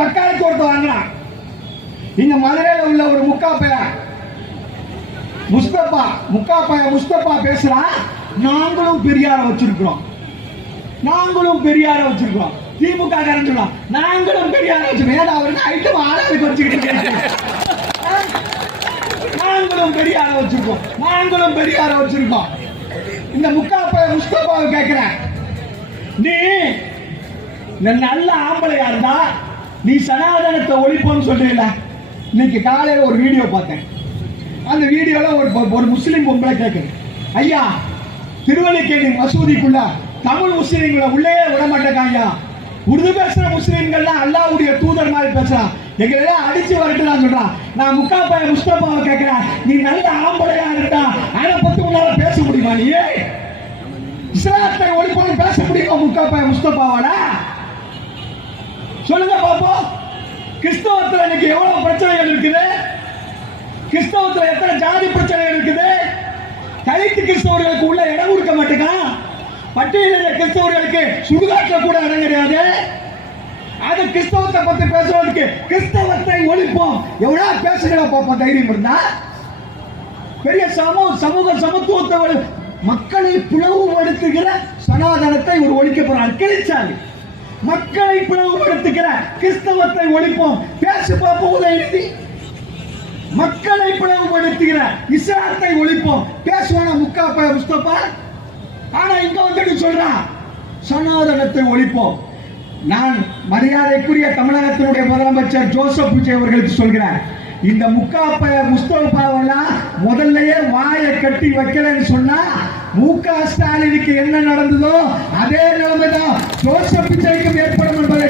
பக்காலத்து ஒருத்த வாங்குறான். இந்த மதுரையில் உள்ள ஒரு முக்காப்பைய முஸ்தபா பேசுறான். நாங்களும் பெரியார வச்சிருக்கிறோம், திமுக காரன் சொல்றான் நாங்களும் பெரியார வச்சிருக்கோம். ஏன்னா அவருக்கு ஐட்டம் ஆளாளுக்கு வச்சுக்கிட்டு நாங்களும் பெரியார வச்சிருக்கோம். இந்த முக்காப்பைய முஸ்தபாவை கேட்கிறேன், நீ நல்ல ஆம்பளையா இருந்தா நீ சனாதனத்தை ஒழிப்போன்னு சொல்றீங்களா? இன்னைக்கு காலையில் ஒரு வீடியோ பார்த்தேன். அந்த வீடியோல ஒரு முஸ்லீம் பொம்பளை கேட்குது, ஐயா திருவல்லிக்கேணி மசூதிக்குள்ள தமிழ் முஸ்லீம்களை உள்ளே விட மாட்டேங்க, உருது பேசுற முஸ்லீம்கள்லாம் அல்லாஹ்வுடைய தூதர் மாதிரி பேசுறான், எங்களெல்லாம் அடிச்சு வரட்டுலாம் சொல்றான். நான் முக்காப்பைய முஸ்தபாவை கேட்கிறேன், நீ நல்ல ஆம்பளையா இருந்தா அதை பத்தி உன்னால பேச முடியுமா? நீ இஸ்லாத்தை ஒழிப்போன்னு பேச முடியுமா முக்காப்பைய முஸ்தபாவோட? சொல்லுங்க பாப்போம். கிறிஸ்தவத்தில் இன்னைக்கு எவ்வளவு பிரச்சனைகள் இருக்குது? கிறிஸ்தவத்தில் எத்தனை ஜாதி பிரச்சனைகள் இருக்குது? தலித்து கிறிஸ்தவர்களுக்கு உள்ள இடம் கொடுக்க மாட்டேங்க. பட்டியலிட கிறிஸ்தவர்களுக்கு சுடுகாட்டில் கூட இடம் கிடையாது. அது கிறிஸ்தவத்தை பத்தி பேசுவதற்கு கிறிஸ்தவத்தை ஒழிப்போம் எவ்வளவு பேசுகிறா பாப்போம் தைரியம் இருந்தா. பெரிய சமூக சமத்துவத்தை மக்களை பிளவுபடுத்துகிற சனாதனத்தை ஒரு ஒழிக்க போறார் கிழிச்சாரு. மக்களை பிளவுபடுத்துகிற கிறிஸ்தவத்தை ஒழிப்போம் பேசு பார்ப்போம் உதயநிதி. மக்களை பிளவுபடுத்துகிற இஸ்லாத்தை ஒழிப்போம் பேசுவானா முக்காப்பைய முஸ்தபா? ஆனா இங்க வந்துட்டு சொல்றான் சனாதனத்தை ஒழிப்போம். நான் மரியாதைக்குரிய தமிழகத்தினுடைய முதலமைச்சர் ஜோசப் விஜய் அவர்களுக்கு சொல்கிறேன், இந்த முக்காப்பைய முஸ்தபாவெல்லாம் முதல்லயே வாயை கட்டி வைக்கலன்னு சொன்னா மு.க. ஸ்டாலினுக்கு என்ன நடந்ததோ அதே நிலைமைதான் ஜோசப் விஜய்க்கும் ஏற்படும் என்பதை